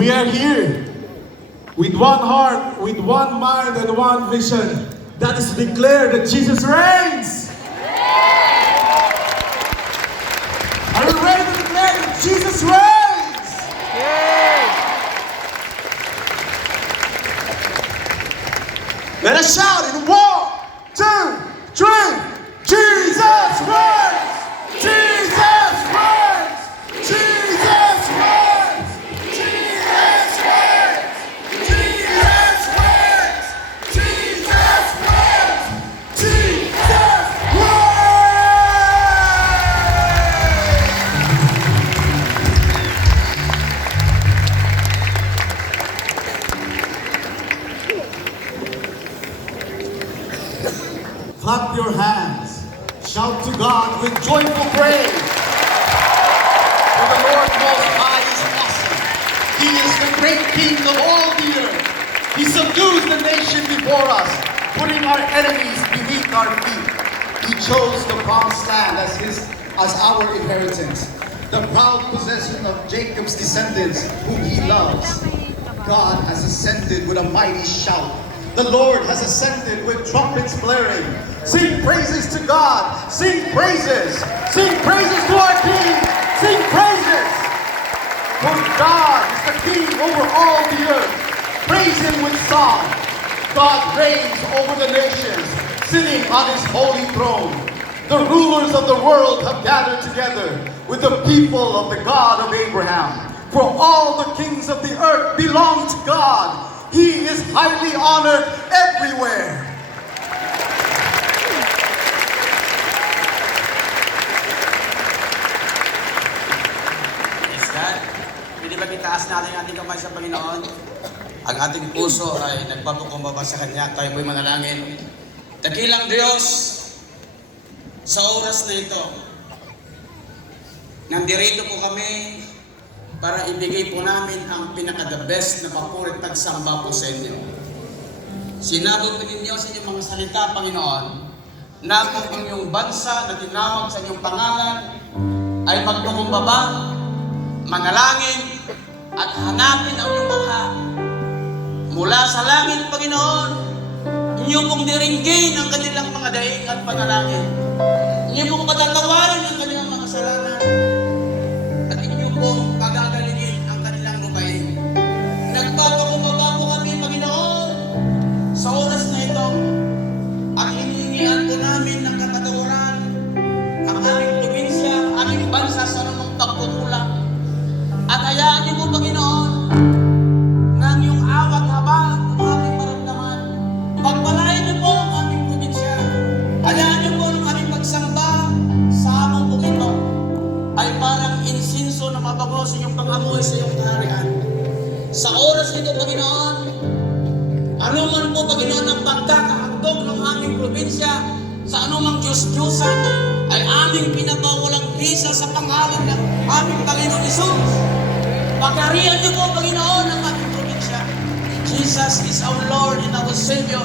We are here with one heart, with one mind, and one vision. That is to declare that Jesus reigns. Are you ready to declare that Jesus reigns? Let us shout in 1, 2, 3. Jesus reigns! Jesus reigns! Jesus reigns! Jesus reigns! Jesus reigns! Jesus reigns! Jesus reigns! Clap your hands. Shout to God with joyful praise. For the Lord Most High is awesome. He is the great King of all the earth. He subdues the nation before us, putting our enemies beneath our feet. He chose the promised land as our inheritance, the proud possession of Jacob's descendants, whom he loves. God has ascended with a mighty shout. The Lord has ascended with trumpets blaring. Sing praises to God. Sing praises. Sing praises to our King. Sing praises. For God is the King over all the earth. Praise Him with song. God reigns over the nations, sitting on His holy throne. The rulers of the world have gathered together with the people of the God of Abraham. For all the kings of the earth belong to God. He is highly honored everywhere. Yes, God. Pwede ba itaas natin ang ating kamay sa Panginoon? Ang ating puso ay nagpapakumbaba sa Kanya. Tayo po'y manalangin. Dakilang Diyos, sa oras na ito, nandirito po kami para ibigay po namin ang pinaka-the best na papurit pagsamba po sa inyo. Sinabi po ninyo sa inyong mga salita, Panginoon, na kung ang iyong bansa na tinawag sa inyong pangalan ay magpakumbaba, manalangin, at hanapin ang iyong mukha. Mula sa langit, Panginoon, inyo pong diringgin ang kanilang mga daing at panalangin. Inyo pong patatawarin ang kanilang mga kasalanan. At inyo pong pagagalingin ang kanilang lupain. Nagpapakumbaba po kami, Panginoon, sa oras na ito. At hinihingian po namin ng kapatawaran ang aming probinsya, aming bansa sa anumang pagkukulang. At hayaan niyo po, Panginoon, ng iyong awat habang ng aming maramdaman. Pagpalain niyo po ang aming probinsya. Hayaan niyo po ng aming pagsamba sa among po ito ay parang insinso na mabago sa iyong pang-amoy sa iyong kaharian. Sa oras nito, Panginoon, anuman po, Panginoon, ang pagkakahandog ng aming probinsya sa anumang Diyos-Diyosan ay aming pinabawalang bisa sa pangalan ng aming Panginoon Jesus. Pagkarihan niyo po, Panginoon, ang aming probinsya. Jesus is our Lord and our Savior.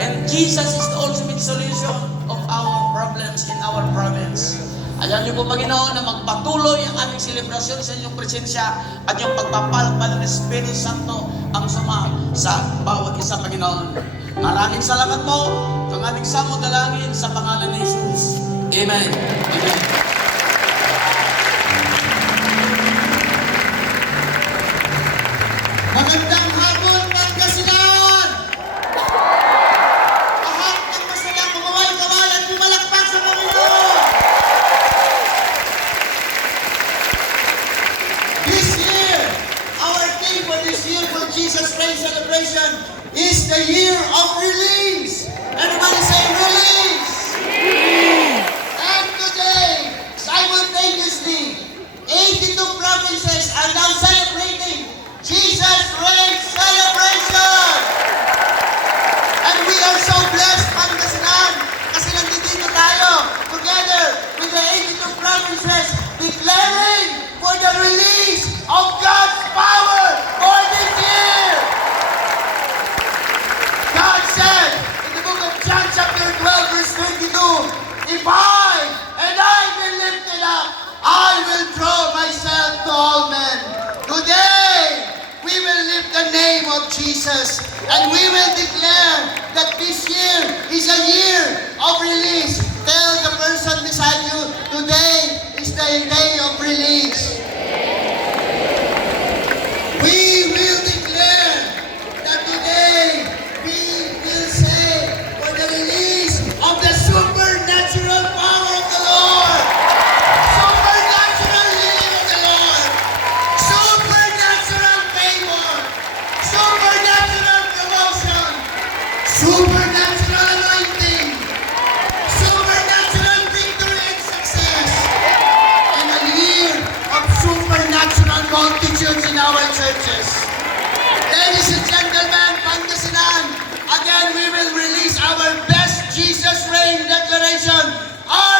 And Jesus is the ultimate solution of our problems in our province. Ayan niyo po, Panginoon, na magpatuloy ang aming selebrasyon sa inyong presensya at yung pagpapalakpan ng Espiritu Santo ang sama sa bawat isa, Panginoon. Maraming salamat po ang ating samot dalangin sa pangalan ni Jesus. Amen. Amen. Magandang hapon, Pangasinan! Lahat ng masaya, kumaway-kaway at pumalakpak sa Panginoon! This year, our theme for this year for Jesus Reigns celebration is the year of release. Everybody say release! And today, simultaneously, 82 provinces are now celebrating Jesus Reigns celebration! And we are so blessed, Pangasinan, kasi nandito tayo together with the 82 provinces declaring for the release of God's power for this year! God said in the book of John chapter 12 verse 22, if I be lifted up, I will draw myself to all men. Today, the name of Jesus. And we will declare that this year is a year of release. Tell the person beside you, today is the day of release. We will declare that today we will say for the release of the supernatural power of the Lord. Supernatural healing of the Lord. Supernatural favor. Supernatural promotion. Supernatural anointing. Supernatural victory and success. And a year of supernatural multitudes in our churches. Ladies and gentlemen, Pangasinan, again we will release our best Jesus reign declaration. Our